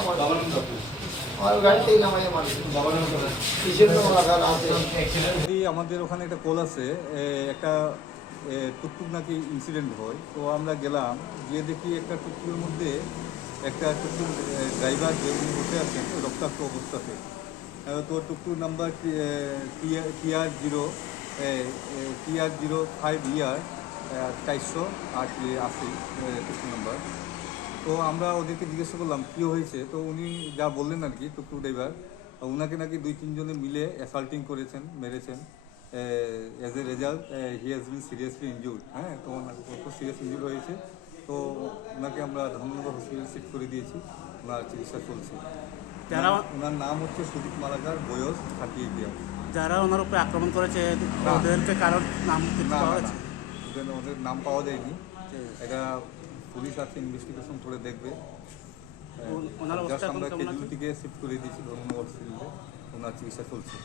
আমার। আমার আমার। কিসের আমাদের ওখানে একটা কল আছে একটা টুকটুক নাকি ইনসিডেন্ট হয়। তো আমরা গেলাম, গিয়ে দেখি একটা টুকটুকের মধ্যে একটা টুকটুক ড্রাইভার যে উনি বসে আছেন রক্তাক্ত অবস্থাতে। তো tuk tuk number TR zero TR zero five year চারশো আট আশি টুকটুক নাম্বার তো আমরা ওদেরকে জিজ্ঞাসা করলাম কী হয়েছে? তো উনি যা বললেন আর কি টুকটুক ড্রাইভার ওনাকে নাকি দুই তিনজনে মিলে অ্যাসাল্টিং করেছেন মেরেছেন। As a result he has been seriously injured হ্যাঁ? তো ওনাকে খুব সিরিয়াস ইনজুর হয়েছে। তো ওনাকে আমরা ধন্যবাদ হসপিটাল শিফট করে দিয়েছি ওনার চিকিৎসা চলছে। যারা ওনার নাম হচ্ছে সুদীপ মালাকার বয়স থার্টি এইট ইয়ার যারা ওনার উপরে আক্রমণ করেছে ওদেরকে কারোর নাম পাওয়া ওদের নাম পাওয়া যায়নি। এটা পুলিশ আছে ইনভেস্টিগেশন করে দেখবে। ওনার অবস্থা এখন আমরা কেমন আছে? কেজুয়ালিটিকে শিফট করে দিয়েছি ধর্মনগর হসপিটালে ওনার চিকিৎসা চলছে।